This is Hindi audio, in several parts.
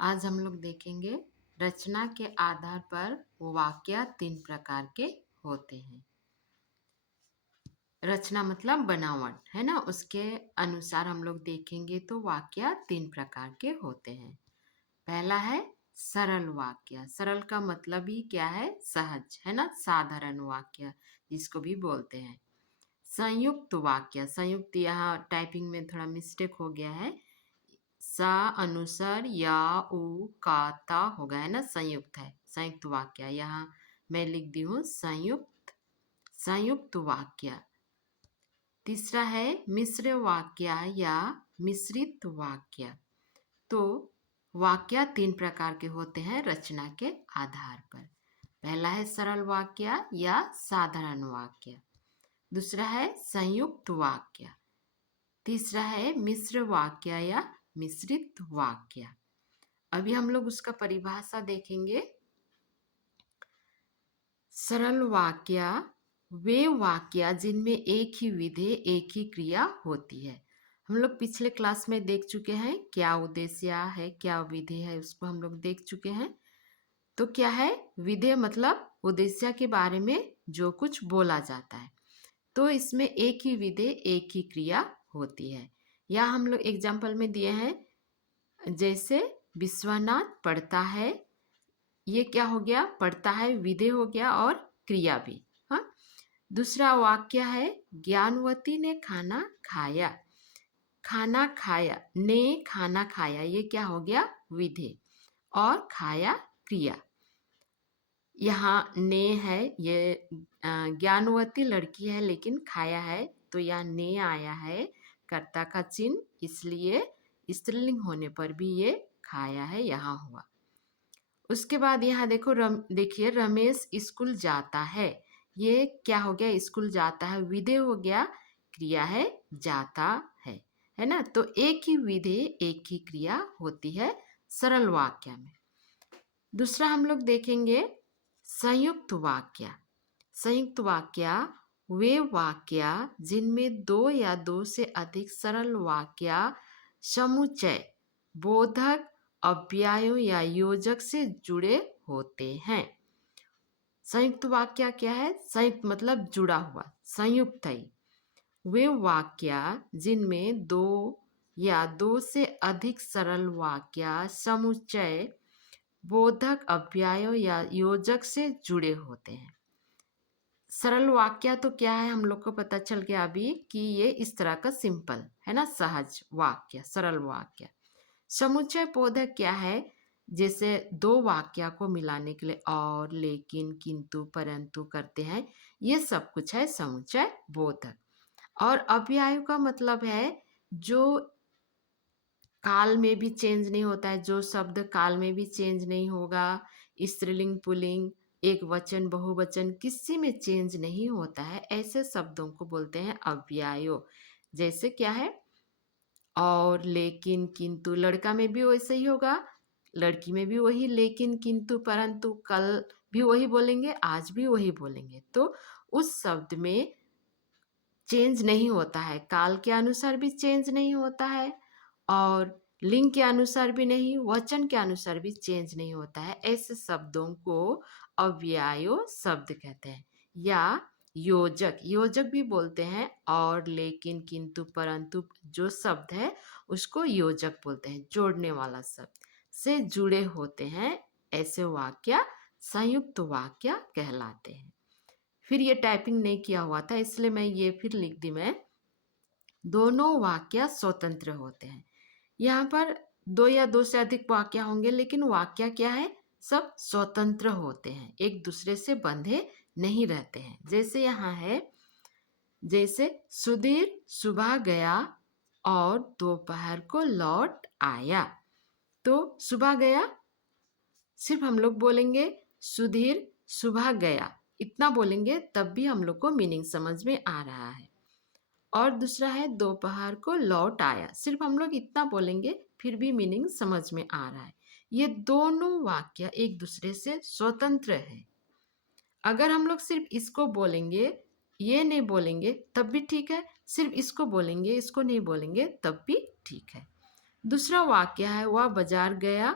आज हम लोग देखेंगे रचना के आधार पर वाक्य 3 प्रकार के होते हैं। रचना मतलब बनावट है ना, उसके अनुसार हम लोग देखेंगे तो वाक्य 3 प्रकार के होते हैं। पहला है सरल वाक्य। सरल का मतलब ही क्या है? सहज, है ना, साधारण वाक्य जिसको भी बोलते हैं। संयुक्त वाक्य, संयुक्त यहाँ टाइपिंग में थोड़ा मिस्टेक हो गया है, सा अनुसार या उ का ता हो गया है ना, संयुक्त है। संयुक्त वाक्य यहाँ मैं लिख दी हूँ संयुक्त, संयुक्त वाक्य। तीसरा है मिश्र वाक्य या मिश्रित वाक्य। तो वाक्य 3 प्रकार के होते हैं रचना के आधार पर। पहला है सरल वाक्य या साधारण वाक्य, दूसरा है संयुक्त वाक्य, तीसरा है मिश्र वाक्य या मिश्रित वाक्य। अभी हम लोग उसका परिभाषा देखेंगे। सरल वाक्य वे वाक्य जिनमें एक ही विधेय एक ही क्रिया होती है। हम लोग पिछले क्लास में देख चुके हैं क्या उद्देश्य है, क्या विधेय है, उसको हम लोग देख चुके हैं। तो क्या है विधेय? मतलब उद्देश्य के बारे में जो कुछ बोला जाता है। तो इसमें एक ही विधेय एक ही क्रिया होती है। या हम लोग एग्जाम्पल में दिए हैं, जैसे विश्वनाथ पढ़ता है, ये क्या हो गया? पढ़ता है विधेय हो गया और क्रिया भी। हाँ, दूसरा वाक्य है ज्ञानवती ने खाना खाया। खाना खाया, ने खाना खाया, ये क्या हो गया? विधेय, और खाया क्रिया। यहाँ ने है, ये ज्ञानवती लड़की है लेकिन खाया है, तो यहाँ ने आया है कर्ता का चिन्ह, इसलिए स्त्रीलिंग होने पर भी ये खाया है यहाँ हुआ। उसके बाद यहाँ देखो देखिए रमेश स्कूल जाता है, ये क्या हो गया? स्कूल जाता है, विधेय हो गया, क्रिया है जाता है ना। तो एक ही विधेय एक ही क्रिया होती है सरल वाक्य में। दूसरा हम लोग देखेंगे संयुक्त वाक्य। संयुक्त वाक्य वे वाक्य जिनमें दो या दो से अधिक सरल वाक्य समुच्चय बोधक अव्ययों या योजक से जुड़े होते हैं। संयुक्त वाक्य क्या है? संयुक्त मतलब जुड़ा हुआ, संयुक्त है। वे वाक्य जिनमें दो या दो से अधिक सरल वाक्य समुच्चय बोधक अव्ययों या योजक से जुड़े होते हैं। सरल वाक्य तो क्या है हम लोग को पता चल गया अभी कि ये इस तरह का सिंपल है ना, सहज वाक्य, सरल वाक्य। समुच्चय बोधक क्या है? जैसे दो वाक्य को मिलाने के लिए और, लेकिन, किंतु, परंतु करते हैं, ये सब कुछ है समुच्चय बोधक। और अव्यय का मतलब है जो काल में भी चेंज नहीं होता है, जो शब्द काल में भी चेंज नहीं होगा, स्त्रीलिंग पुल्लिंग एक वचन बहुवचन किसी में चेंज नहीं होता है, ऐसे शब्दों को बोलते हैं अव्ययो। जैसे क्या है? और, लेकिन, किंतु, लड़का में भी वैसे ही होगा, लड़की में भी वही, लेकिन, किंतु, परंतु, कल भी वही बोलेंगे, आज भी वही बोलेंगे। तो उस शब्द में चेंज नहीं होता है, काल के अनुसार भी चेंज नहीं होता है और लिंग के अनुसार भी नहीं, वचन के अनुसार भी चेंज नहीं होता है। ऐसे शब्दों को अव्ययो शब्द कहते हैं। या योजक, योजक भी बोलते हैं, और, लेकिन, किंतु, परंतु जो शब्द है उसको योजक बोलते हैं, जोड़ने वाला शब्द से जुड़े होते हैं। ऐसे वाक्य संयुक्त वाक्य कहलाते हैं। फिर ये टाइपिंग नहीं किया हुआ था इसलिए मैं ये फिर लिख दी, मैं दोनों वाक्य स्वतंत्र होते हैं। यहाँ पर दो या दो से अधिक वाक्य होंगे, लेकिन वाक्य क्या है? सब स्वतंत्र होते हैं, एक दूसरे से बंधे नहीं रहते हैं। जैसे यहाँ है, जैसे सुधीर सुबह गया और दोपहर को लौट आया। तो सुबह गया सिर्फ हम लोग बोलेंगे सुधीर सुबह गया, इतना बोलेंगे तब भी हम लोग को मीनिंग समझ में आ रहा है। और दूसरा है दोपहर को लौट आया, सिर्फ हम लोग इतना बोलेंगे फिर भी मीनिंग समझ में आ रहा है। ये दोनों वाक्य एक दूसरे से स्वतंत्र है। अगर हम लोग सिर्फ इसको बोलेंगे, ये नहीं बोलेंगे तब भी ठीक है, सिर्फ इसको बोलेंगे इसको नहीं बोलेंगे तब भी ठीक है। दूसरा वाक्य है वह बाजार गया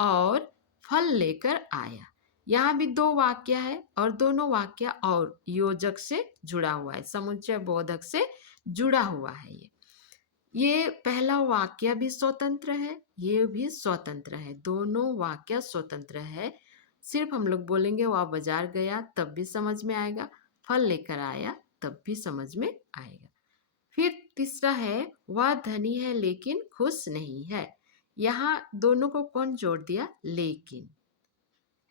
और फल लेकर आया। यहाँ भी दो वाक्य है और दोनों वाक्य और योजक से जुड़ा हुआ है, समुच्चय बोधक से जुड़ा हुआ है। ये पहला वाक्य भी स्वतंत्र है, ये भी स्वतंत्र है, दोनों वाक्य स्वतंत्र है। सिर्फ हम लोग बोलेंगे वह बाजार गया तब भी समझ में आएगा, फल लेकर आया तब भी समझ में आएगा। फिर तीसरा है वह धनी है लेकिन खुश नहीं है। यहाँ दोनों को कौन जोड़ दिया? लेकिन,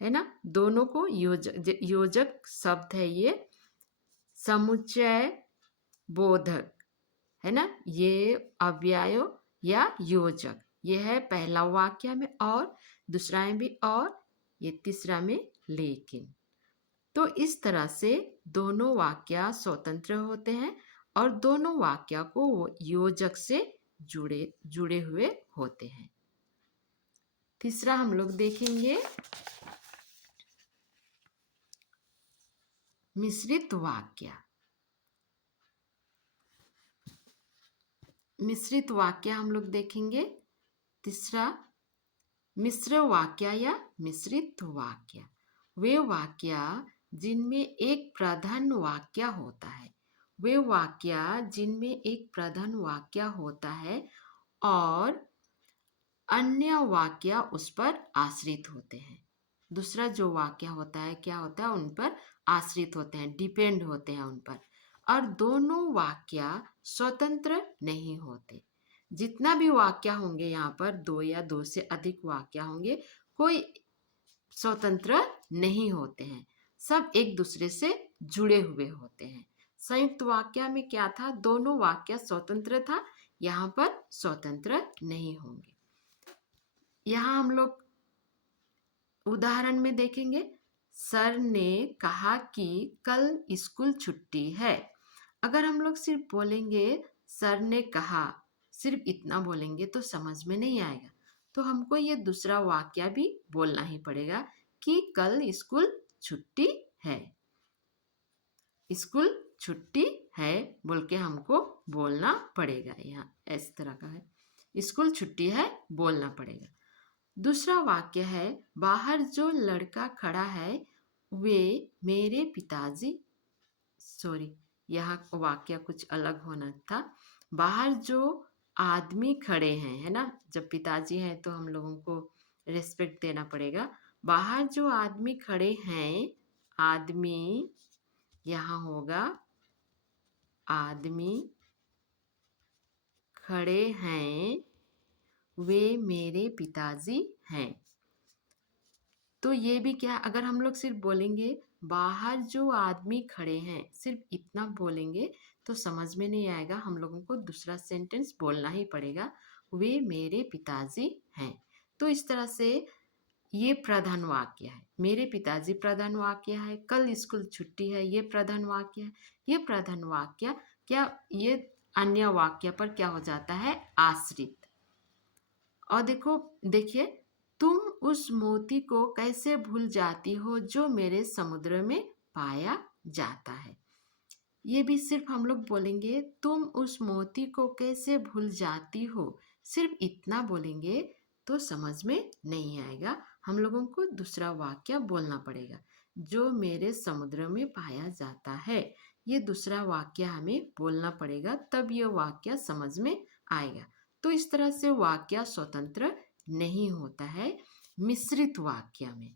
है ना। दोनों को योजक योजक शब्द है ये, समुच्चय बोधक, है ना। ये अव्यय या योजक, ये है पहला वाक्य में और दूसरा में भी और ये तीसरा में लेकिन। तो इस तरह से दोनों वाक्य स्वतंत्र होते हैं और दोनों वाक्य को योजक से जुड़े हुए होते हैं। तीसरा हम लोग देखेंगे मिश्रित वाक्य। मिश्रित वाक्य हम लोग देखेंगे। तीसरा मिश्र वाक्य या मिश्रित वाक्य, वे वाक्य जिनमें एक प्रधान वाक्य होता है, वे वाक्य जिनमें एक प्रधान वाक्य होता है और अन्य वाक्य उस पर आश्रित होते हैं। दूसरा जो वाक्य होता है क्या होता है? उन पर आश्रित होते हैं, डिपेंड होते हैं उन पर। और दोनों वाक्य स्वतंत्र नहीं होते। जितना भी वाक्य होंगे यहाँ पर, दो या दो से अधिक वाक्य होंगे, कोई स्वतंत्र नहीं होते हैं, सब एक दूसरे से जुड़े हुए होते हैं। संयुक्त वाक्य में क्या था? दोनों वाक्य स्वतंत्र था, यहाँ पर स्वतंत्र नहीं होंगे। यहाँ हम लोग उदाहरण में देखेंगे, सर ने कहा कि कल स्कूल छुट्टी है। अगर हम लोग सिर्फ बोलेंगे सर ने कहा, सिर्फ इतना बोलेंगे तो समझ में नहीं आएगा, तो हमको ये दूसरा वाक्य भी बोलना ही पड़ेगा कि कल स्कूल छुट्टी है। स्कूल छुट्टी है बोल के हमको बोलना पड़ेगा। यहाँ इस तरह का है, स्कूल छुट्टी है बोलना पड़ेगा। दूसरा वाक्य है, बाहर जो लड़का खड़ा है वे मेरे पिताजी, सॉरी यहाँ वाक्य कुछ अलग होना था। बाहर जो आदमी खड़े हैं, है ना, जब पिताजी हैं तो हम लोगों को रेस्पेक्ट देना पड़ेगा। बाहर जो आदमी खड़े हैं, आदमी यहाँ होगा, आदमी खड़े हैं वे मेरे पिताजी हैं। तो ये भी क्या, अगर हम लोग सिर्फ बोलेंगे बाहर जो आदमी खड़े हैं, सिर्फ इतना बोलेंगे तो समझ में नहीं आएगा, हम लोगों को दूसरा सेंटेंस बोलना ही पड़ेगा, वे मेरे पिताजी हैं। तो इस तरह से ये प्रधान वाक्य है, मेरे पिताजी प्रधान वाक्य है, कल स्कूल छुट्टी है ये प्रधान वाक्य है। ये प्रधान वाक्य क्या, ये अन्य वाक्य पर क्या हो जाता है? आश्रित। और देखिए, तुम उस मोती को कैसे भूल जाती हो जो मेरे समुद्र में पाया जाता है। ये भी सिर्फ हम लोग बोलेंगे तुम उस मोती को कैसे भूल जाती हो, सिर्फ इतना बोलेंगे तो समझ में नहीं आएगा, हम लोगों को दूसरा वाक्य बोलना पड़ेगा, जो मेरे समुद्र में पाया जाता है। ये दूसरा वाक्य हमें बोलना पड़ेगा, तब ये वाक्य समझ में आएगा। तो इस तरह से वाक्य स्वतंत्र नहीं होता है मिश्रित वाक्य में।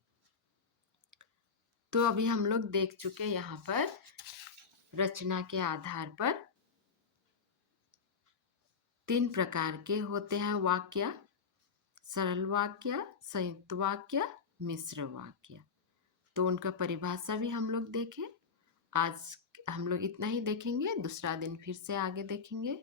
तो अभी हम लोग देख चुके यहाँ पर रचना के आधार पर 3 प्रकार के होते हैं वाक्य, सरल वाक्य, संयुक्त वाक्य, मिश्र वाक्य। तो उनका परिभाषा भी हम लोग देखें। आज हम लोग इतना ही देखेंगे, दूसरा दिन फिर से आगे देखेंगे।